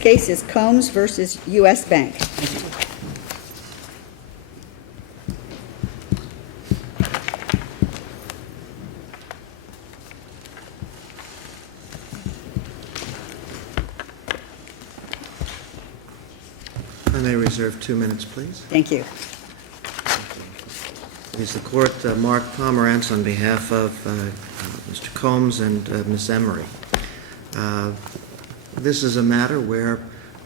Case is Combs versus U.S. Bank. I may reserve 2 minutes, please. Thank you. Please the court, Mark Pomerantz on behalf of Mr. Combs and Ms. Emery. This is a matter where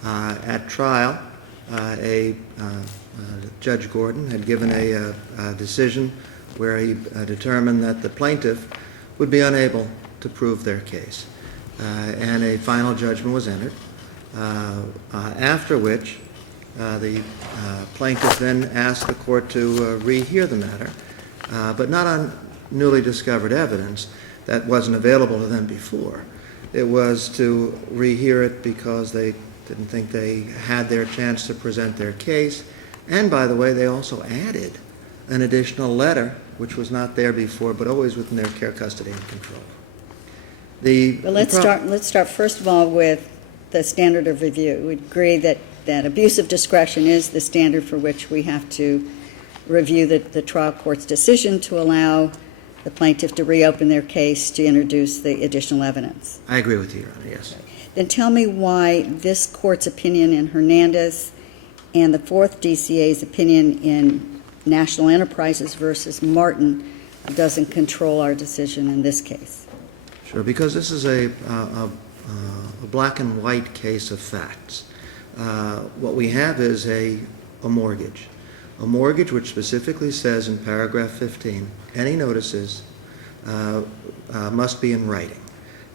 at trial Judge Gordon had given a decision where he determined that the plaintiff would be unable to prove their case. And a final judgment was entered, after which the plaintiff then asked the court to rehear the matter, but not on newly discovered evidence that wasn't available to them before. It was to rehear it because they didn't think they had their chance to present their case. And by the way, they also added an additional letter, which was not there before, but always within their care, custody, and control. Let's start first of all with the standard of review. We agree that abuse of discretion is the standard for which we have to review the trial court's decision to allow the plaintiff to reopen their case to introduce the additional evidence. I agree with you, Your Honor, yes. Then tell me why this court's opinion in Hernandez and the fourth DCA's opinion in National Enterprises versus Martin doesn't control our decision in this case. Sure, because this is a black and white case of facts. What we have is a mortgage which specifically says in paragraph 15, any notices must be in writing.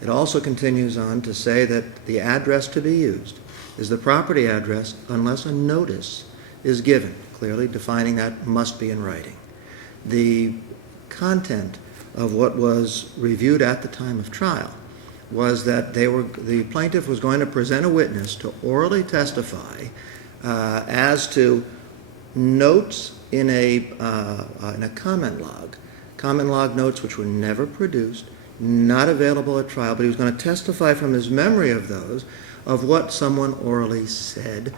It also continues on to say that the address to be used is the property address unless a notice is given, clearly defining that must be in writing. The content of what was reviewed at the time of trial was that the plaintiff was going to present a witness to orally testify as to notes in a comment log notes which were never produced, not available at trial, but he was going to testify from his memory of those, of what someone orally said,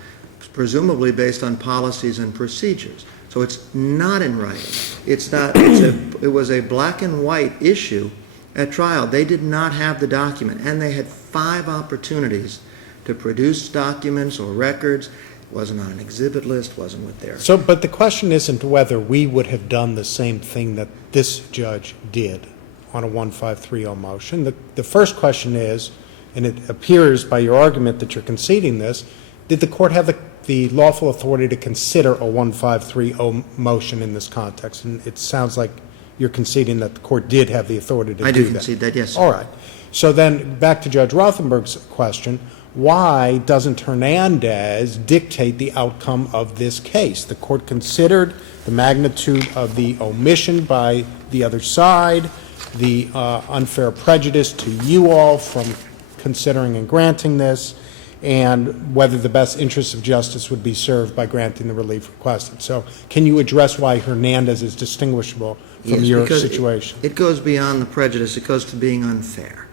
presumably based on policies and procedures. So it's not in writing. It was a black and white issue at trial. They did not have the document, and they had 5 opportunities to produce documents or records. It wasn't on an exhibit list, wasn't with their... But the question isn't whether we would have done the same thing that this judge did on a 1530 motion. The first question is, and it appears by your argument that you're conceding this, did the court have the lawful authority to consider a 1530 motion in this context? And it sounds like you're conceding that the court did have the authority to do that. I do concede that, yes, sir. All right. So then back to Judge Rothenberg's question, why doesn't Hernandez dictate the outcome of this case? The court considered the magnitude of the omission by the other side, the unfair prejudice to you all from considering and granting this, and whether the best interests of justice would be served by granting the relief requested. So can you address why Hernandez is distinguishable from your situation? It goes beyond the prejudice. It goes to being unfair.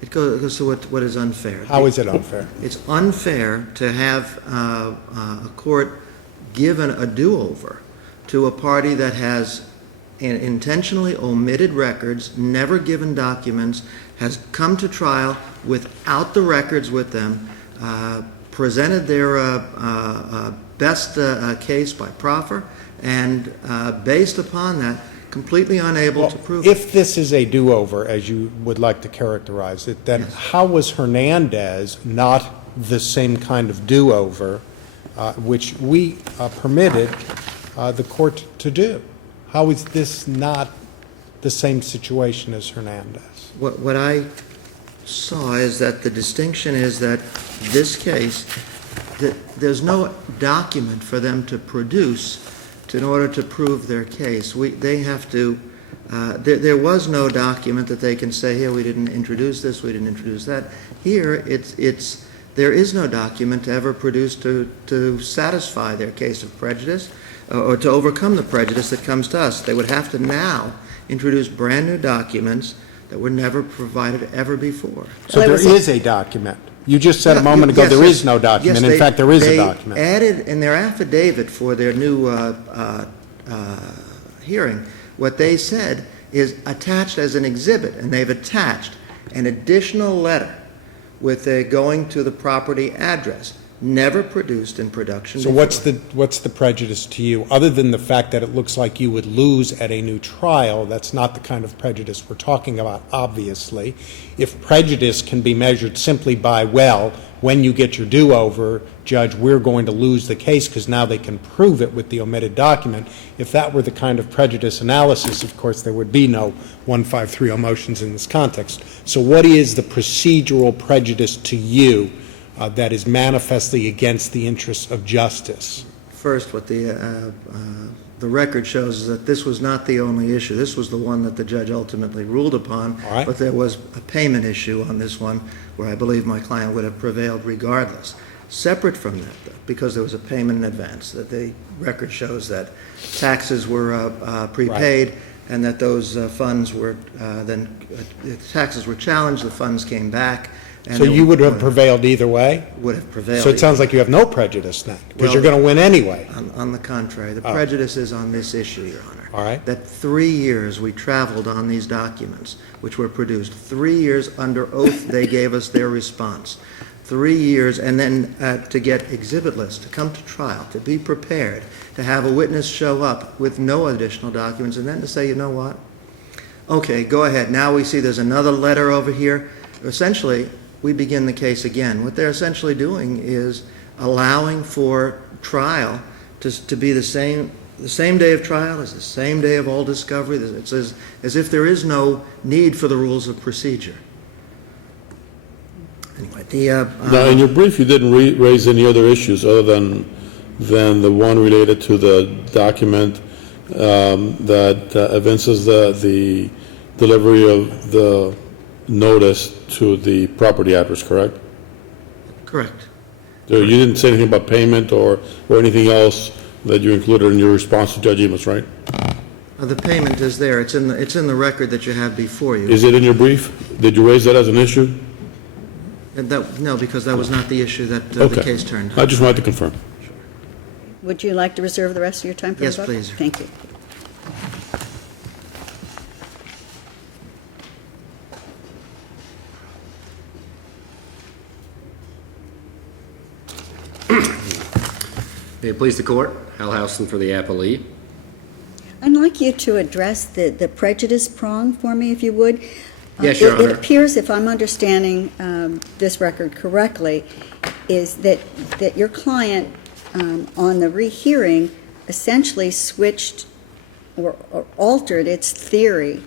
It goes to what is unfair. How is it unfair? It's unfair to have a court given a do-over to a party that has intentionally omitted records, never given documents, has come to trial without the records with them, presented their best case by proffer, and based upon that, completely unable to prove it. If this is a do-over, as you would like to characterize it, then yes, how was Hernandez not the same kind of do-over which we permitted the court to do? How is this not the same situation as Hernandez? What I saw is that the distinction is that this case, that there's no document for them to produce in order to prove their case. They have to, there was no document that they can say, here, we didn't introduce this, we didn't introduce that. Here, there is no document to ever produce to satisfy their case of prejudice or to overcome the prejudice that comes to us. They would have to now introduce brand new documents that were never provided ever before. So there is a document. You just said a moment ago there is no document. In fact, there is a document. They added in their affidavit for their new hearing, what they said is attached as an exhibit, and they've attached an additional letter with a going to the property address, never produced in production. So what's the prejudice to you, other than the fact that it looks like you would lose at a new trial? That's not the kind of prejudice we're talking about, obviously. If prejudice can be measured simply by, well, when you get your do-over, Judge, we're going to lose the case because now they can prove it with the omitted document. If that were the kind of prejudice analysis, of course, there would be no 1530 motions in this context. So what is the procedural prejudice to you that is manifestly against the interests of justice? First, what the record shows is that this was not the only issue. This was the one that the judge ultimately ruled upon. All right. But there was a payment issue on this one where I believe my client would have prevailed regardless. Separate from that, though, because there was a payment in advance, that the record shows that taxes were prepaid, Right. and that those funds were then the taxes were challenged, the funds came back. And So you would have prevailed either way? Would have prevailed. So it sounds like you have no prejudice then, because Well, you're going to win anyway. On the contrary, the prejudice is on this issue, Your Honor. All right. That 3 years we traveled on these documents, which were produced. 3 years under oath, they gave us their response. 3 years, and then to get exhibit lists, to come to trial, to be prepared, to have a witness show up with no additional documents, and then to say, you know what? Okay, go ahead. Now we see there's another letter over here. Essentially, we begin the case again. What they're essentially doing is allowing for trial to be the same day of trial as the same day of all discovery. It's as if there is no need for the rules of procedure. Anyway, Now, in your brief, you didn't raise any other issues other than the one related to the document that evinces the delivery of the notice to the property address, correct? correct. You didn't say anything about payment or anything else that you included in your response to Judge Enos, right? The payment is there. It's in the record that you have before you. Is it in your brief? Did you raise that as an issue? And no, because that was not the issue that the Okay. case turned. I just wanted to confirm. Would you like to reserve the rest of your time for Yes, rebuttal? please. Thank you. May it please the court, Hal Houston for the appellee. I'd like you to address the prejudice prong for me, if you would. Yes, Your It Honor. appears, if I'm understanding this record correctly, is that your client, on the rehearing, essentially switched or altered its theory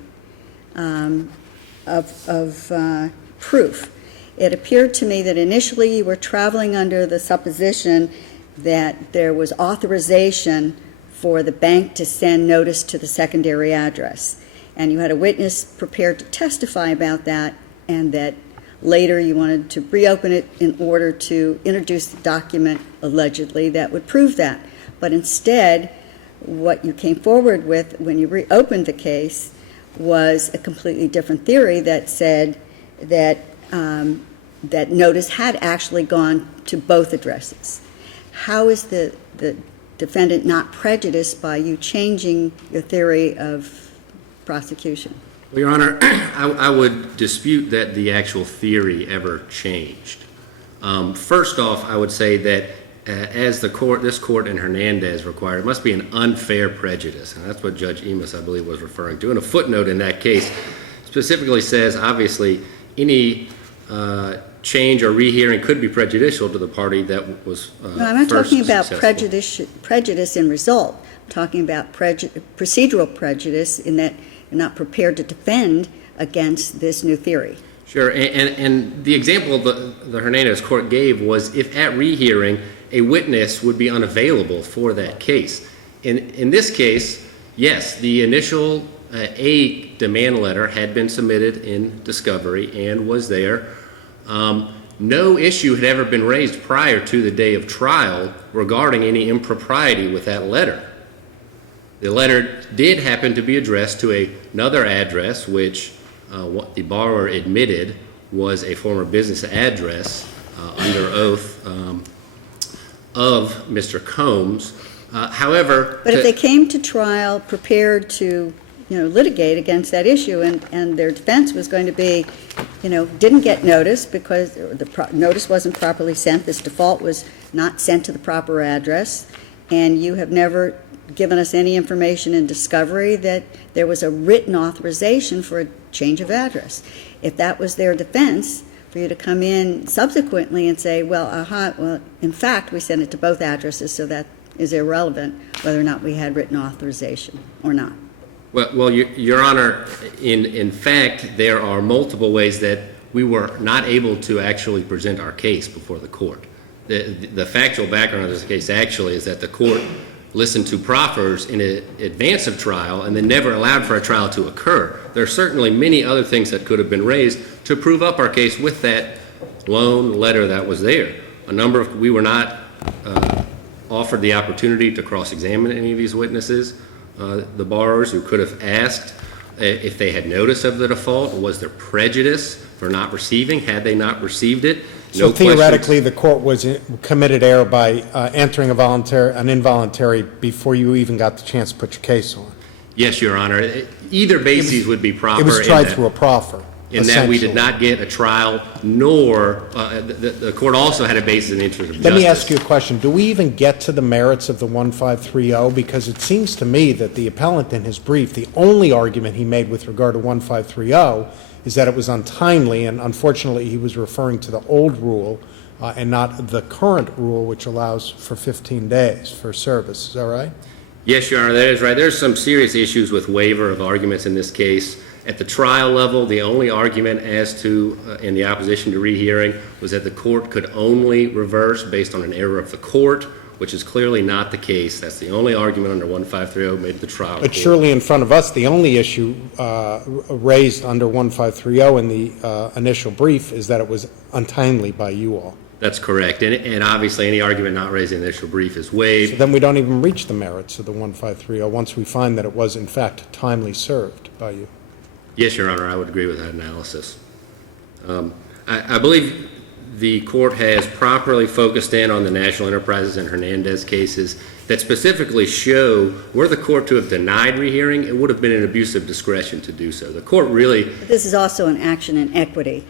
of proof. It appeared to me that initially you were traveling under the supposition that there was authorization for the bank to send notice to the secondary address. And you had a witness prepared to testify about that, and that later you wanted to reopen it in order to introduce the document, allegedly, that would prove that. But instead, what you came forward with when you reopened the case was a completely different theory that said that that notice had actually gone to both addresses. How is the defendant not prejudiced by you changing your theory of prosecution? Well, Your Honor, I would dispute that the actual theory ever changed. First off, I would say that as this court in Hernandez required, it must be an unfair prejudice, and that's what Judge Enos, I believe, was referring to. And a footnote in that case specifically says, obviously, any change or rehearing could be prejudicial to the party that was No, I'm not first talking about successful. prejudice in result. I'm talking about procedural prejudice in that you're not prepared to defend against this new theory. Sure, and the example the Hernandez court gave was if at rehearing a witness would be unavailable for that case. In this case, yes, the initial A demand letter had been submitted in discovery and was there. No issue had ever been raised prior to the day of trial regarding any impropriety with that letter. The letter did happen to be addressed to another address, which what the borrower admitted was a former business address, under oath of Mr. Combs. However, But if they came to trial prepared to, litigate against that issue, and their defense was going to be, didn't get notice because notice wasn't properly sent, this default was not sent to the proper address, and you have never given us any information in discovery that there was a written authorization for a change of address. If that was their defense, for you to come in subsequently and say, well, in fact, we sent it to both addresses, so that is irrelevant whether or not we had written authorization or not. Well, Your Honor, in fact, there are multiple ways that we were not able to actually present our case before the court. The factual background of this case actually is that the court listened to proffers in advance of trial and then never allowed for a trial to occur. There are certainly many other things that could have been raised to prove up our case with that loan letter that was there. We were not offered the opportunity to cross-examine any of these witnesses. The borrowers who could have asked if they had notice of the default, was there prejudice for not receiving, had they not received it? So theoretically, the court was committed error by entering an involuntary before you even got the chance to put your case on. Yes, Your Honor. Either basis would be proper. It was tried through a proffer. In that we did not get a trial, nor the court also had a basis in the interest of justice. Let me ask you a question. Do we even get to the merits of the 1530? Because it seems to me that the appellant in his brief, the only argument he made with regard to 1530 is that it was untimely, and unfortunately he was referring to the old rule and not the current rule, which allows for 15 days for service. Is that right? Yes, Your Honor, that is right. There's some serious issues with waiver of arguments in this case. At the trial level, the only argument as to, in the opposition to rehearing, was that the court could only reverse based on an error of the court, which is clearly not the case. That's the only argument under 1530 made at the trial court. But surely in front of us, the only issue raised under 1530 in the initial brief is that it was untimely by you all. That's correct. And obviously any argument not raised in the initial brief is waived. So then we don't even reach the merits of the 1530 once we find that it was in fact timely served by you. Yes, Your Honor, I would agree with that analysis. I believe the court has properly focused in on the National Enterprises and Hernandez cases that specifically show were the court to have denied rehearing, it would have been an abuse of discretion to do so. The court really... But this is also an action in equity.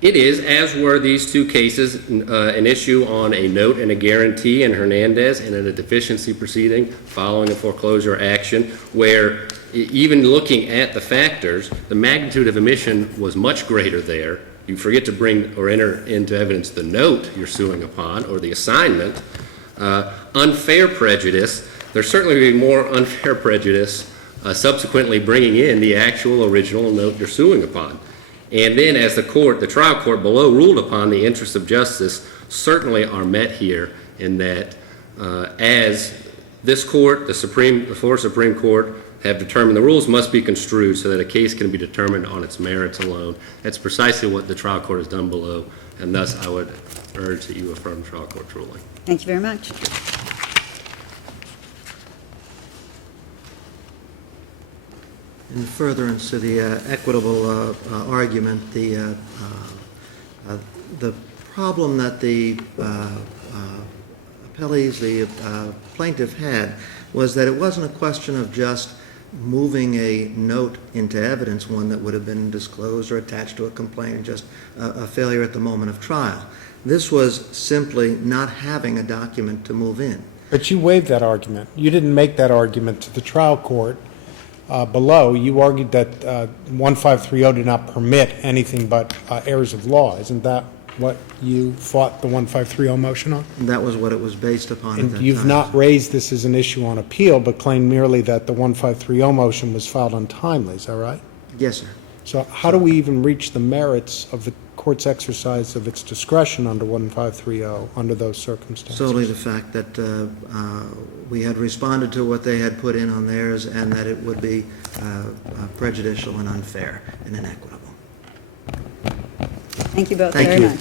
It is, as were these two cases, an issue on a note and a guarantee in Hernandez and in a deficiency proceeding following a foreclosure action where even looking at the factors, the magnitude of omission was much greater there. You forget to bring or enter into evidence the note you're suing upon or the assignment. Unfair prejudice, there's certainly going to be more unfair prejudice subsequently bringing in the actual original note you're suing upon. And then as the trial court below ruled upon, the interests of justice certainly are met here in that as this court, the Florida Supreme Court, have determined the rules must be construed so that a case can be determined on its merits alone. That's precisely what the trial court has done below, and thus I would urge that you affirm the trial court's ruling. Thank you very much. In furtherance to the equitable argument, the problem that the appellees, the plaintiff had, was that it wasn't a question of just moving a note into evidence, one that would have been disclosed or attached to a complaint, and just a failure at the moment of trial. This was simply not having a document to move in. But you waived that argument. You didn't make that argument to the trial court below. You argued that 1530 did not permit anything but errors of law. Isn't that what you fought the 1530 motion on? That was what it was based upon at that time. And you've not raised this as an issue on appeal, but claimed merely that the 1530 motion was filed untimely. Is that right? Yes, sir. So how do we even reach the merits of the court's exercise of its discretion under 1530 under those circumstances? Solely the fact that we had responded to what they had put in on theirs and that it would be prejudicial and unfair and inequitable. Thank you both Thank very you. much.